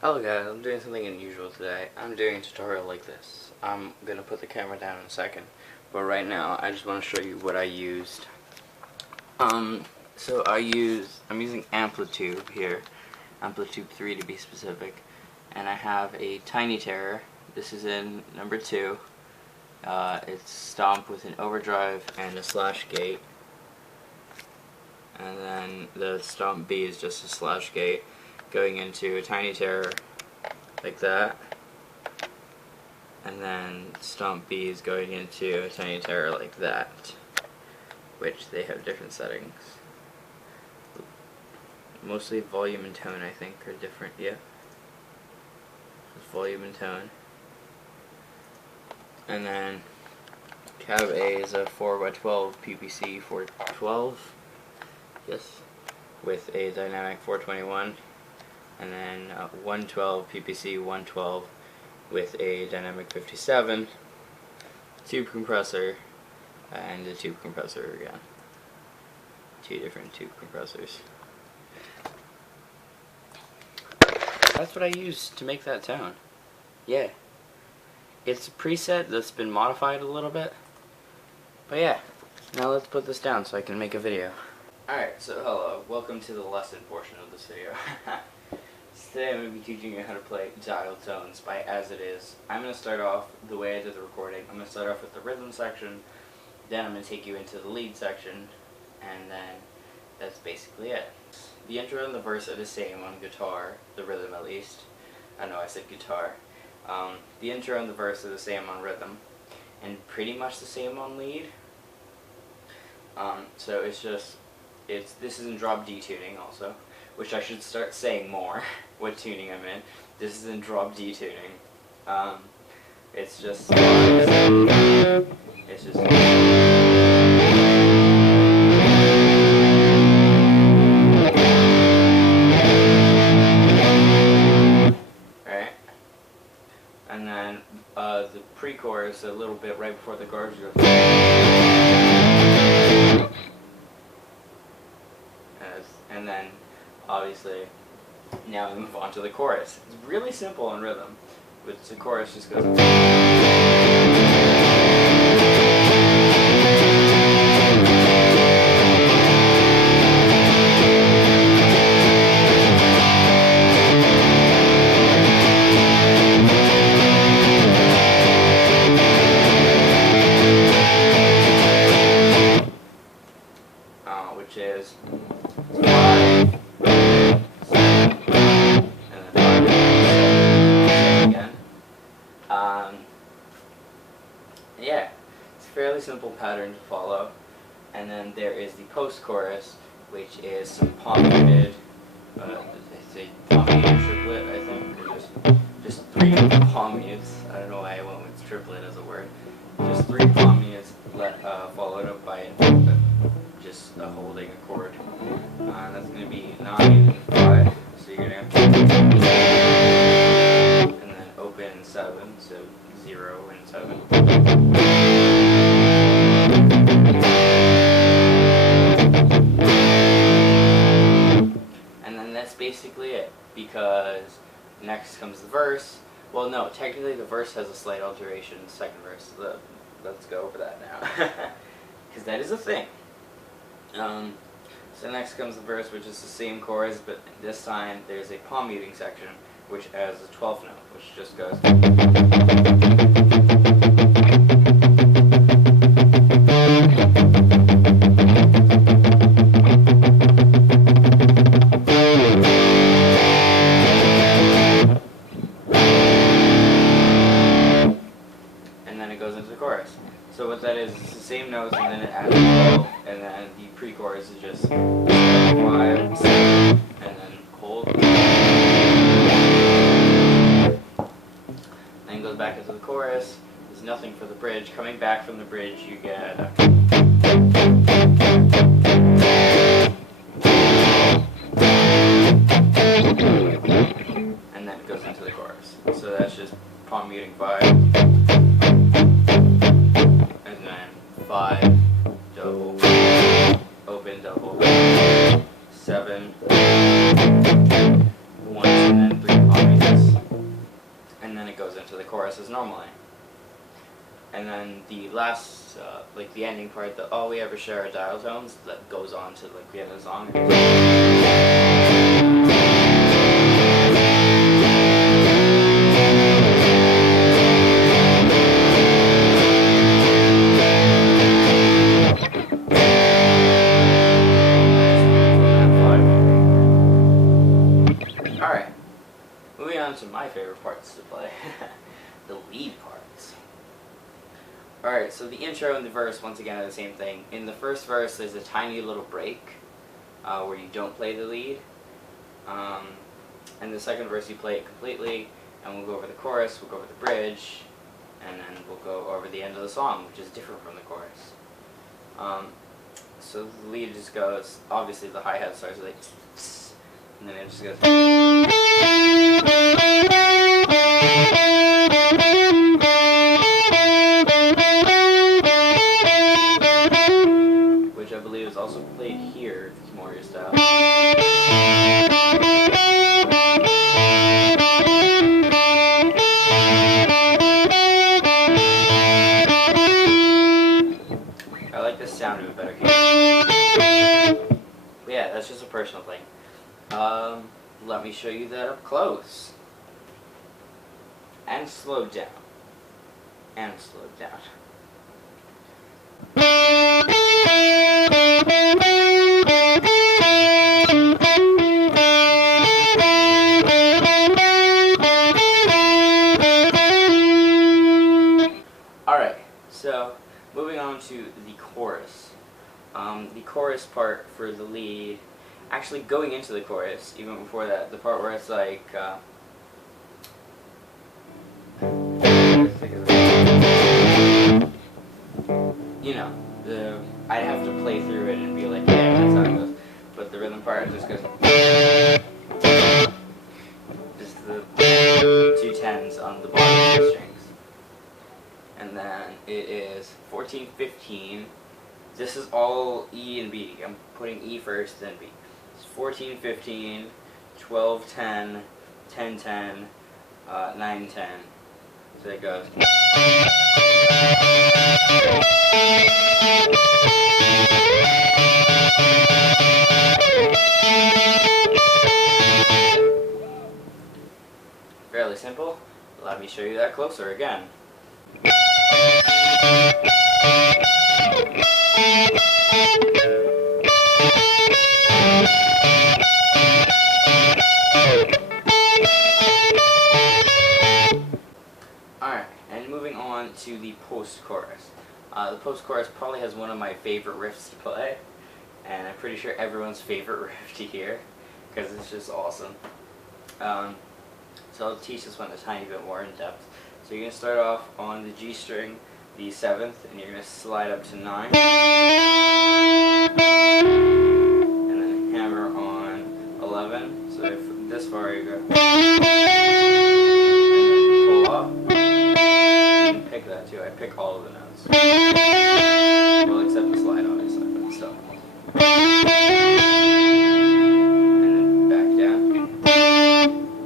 Hello guys, I'm doing something unusual today. I'm doing a tutorial like this. I'm gonna put the camera down in a second, but right now I just want to show you what I used. I'm using Amplitude here, Amplitude 3 to be specific, and I have a Tiny Terror. This is in number 2. It's Stomp with an overdrive and a slash gate, and then the Stomp B is just a slash gate going into a Tiny Terror like that, and then Stomp B is going into a Tiny Terror like that, which they have different settings. Mostly volume and tone, I think, are different. Yeah, just volume and tone. And then Cab A is a 4x12 PPC 412, yes, with a dynamic 421. And then 112 PPC 112 with a dynamic 57, tube compressor, and a tube compressor again. 2 different tube compressors. That's what I used to make that tone. Yeah. It's a preset that's been modified a little bit. But yeah, now let's put this down so I can make a video. Alright, so hello. Welcome to the lesson portion of this video. Today I'm going to be teaching you how to play dial tones by As It Is. I'm going to start off the way I did the recording. I'm going to start off with the rhythm section, then I'm going to take you into the lead section, and then that's basically it. The intro and the verse are the same on guitar, the rhythm at least. I know I said guitar. The intro and the verse are the same on rhythm, and pretty much the same on lead. So it's just, this is in drop D tuning also, which I should start saying more, what tuning I'm in. This is in drop D tuning. It's just, right? And then the pre-chorus, a little bit right before the chorus goes. And then, obviously, now we move on to the chorus. It's really simple on rhythm, but the chorus just goes. Which is 5, 7, and then 5, 7 again. Yeah, it's a fairly simple pattern to follow. And then there is the post-chorus, which is some palm-muted, it's a palm-muted triplet, I think, or just 3 palm mutes. I don't know why I went with triplet as a word. Just 3 palm mutes followed up by just a holding a chord. That's going to be 9 and 5, so you're going to and then open and 7, so 0 and 7. And then that's basically it, because next comes the verse. Well, no, technically the verse has a slight alteration, the second verse. Let's go over that now, because that is a thing. So next comes the verse, which is the same chorus, but this time there's a palm muting section, which has a 12th note, which just goes. And then it goes into the chorus. So what that is, it's the same notes, and then it adds a 12, and then the pre-chorus is just 5, 7, and then hold. Then it goes back into the chorus. There's nothing for the bridge. Coming back from the bridge, you get and then it goes into the chorus. So that's just palm muting 5. 5, double, open, double, 7, once, and then 3 palm muting. choruses normally. And then the last, like the ending part, the all we ever share are dial tones, that goes on to like the end of the song. Alright, moving on to my favorite parts to play, the lead parts. Alright, so the intro and the verse, once again, are the same thing. In the first verse, there's a tiny little break where you don't play the lead. And the second verse, you play it completely, and we'll go over the chorus, we'll go over the bridge, and then we'll go over the end of the song, which is different from the chorus. So the lead just goes, obviously the hi-hat starts like, and then it just goes, which I believe is also played here, if it's more your style. I like the sound of it better here. But yeah, that's just a personal thing. Let me show you that up close. And slowed down. And slowed down. Alright, so moving on to the chorus. The chorus part for the lead, actually going into the chorus, even before that, the part where it's like, you know, I'd have to play through it and be like, yeah, that's how it goes. But the rhythm part just goes, just the 2 10s on the bottom of the strings. And then it is 14, 15. This is all E and B. I'm putting E first, then B. It's 14, 15, 12, 10, 10, 10, 9, 10. So it goes. Fairly simple. Let me show you that closer again. Alright, and moving on to the post-chorus. The post-chorus probably has one of my favorite riffs to play, and I'm pretty sure everyone's favorite riff to hear, because it's just awesome. So I'll teach this one a tiny bit more in depth. So you're going to start off on the G string, the 7th, and you're going to slide up to 9. And then hammer on 11. So if this far you go. And then pull off. You can pick that too. I pick all of the notes. Well, except the slide, obviously, but still. And then back down.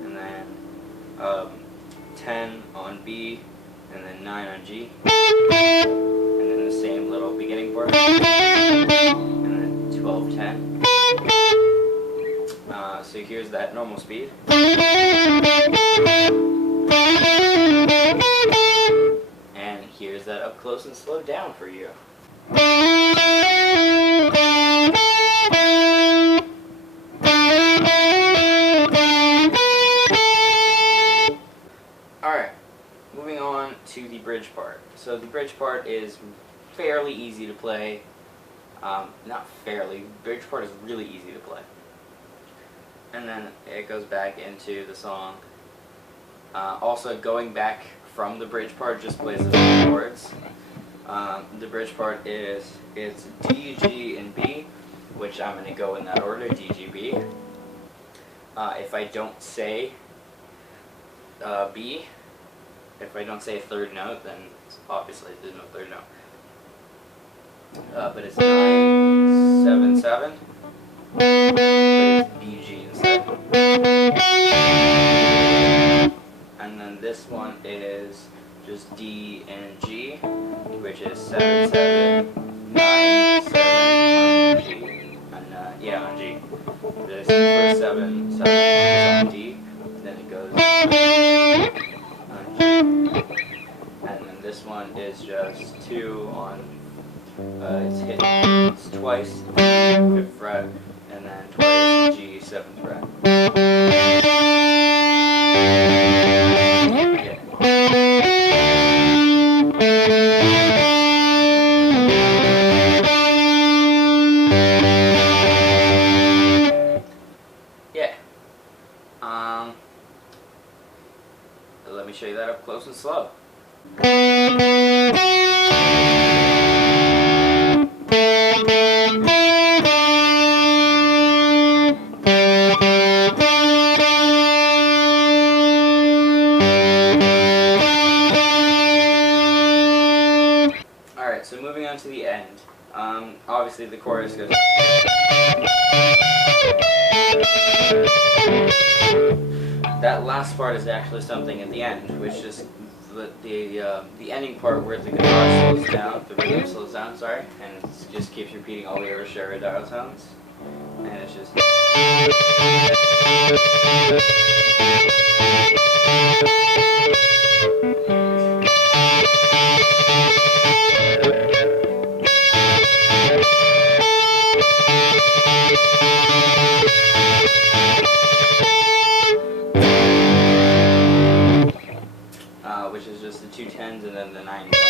And then 10 on B, and then 9 on G, and then the same little beginning part, and then 12, 10. So here's that normal speed. And here's that up close and slowed down for you. Alright, moving on to the bridge part. So the bridge part is fairly easy to play. Not fairly, bridge part is really easy to play. And then it goes back into the song. Also, going back from the bridge part just plays the chords. The bridge part it's D, G, and B, which I'm going to go in that order, D, G, B. If I don't say B, if I don't say a third note, then obviously there's no third note. But it's 9, 7, 7. But it's B, G instead. And then this this one is just D and G, which is 7 7 9 7 on G, and yeah, on G. This first 7 7 is on D, then it goes on G, and then this one is just 2 on. It's twice D 5th fret, and then twice G 7th fret. Yeah. Let me show you that up close and slow. Alright, so moving on to the end. Obviously the chorus goes. That last part is actually something at the end, which is the ending part where the guitar slows down, the rhythm slows down, sorry, and it just keeps repeating all the overshare dial tones, and it's just. Which is just the 2 10s and then the 9 10s.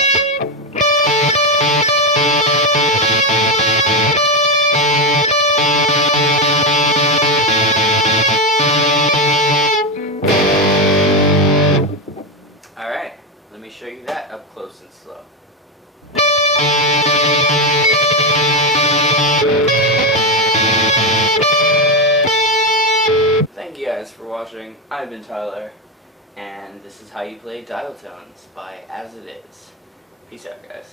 Alright, let me show you that up close and slow. Thank you guys for watching. I've been Tyler, and this is how you play dial tones by As It Is. Peace out, guys.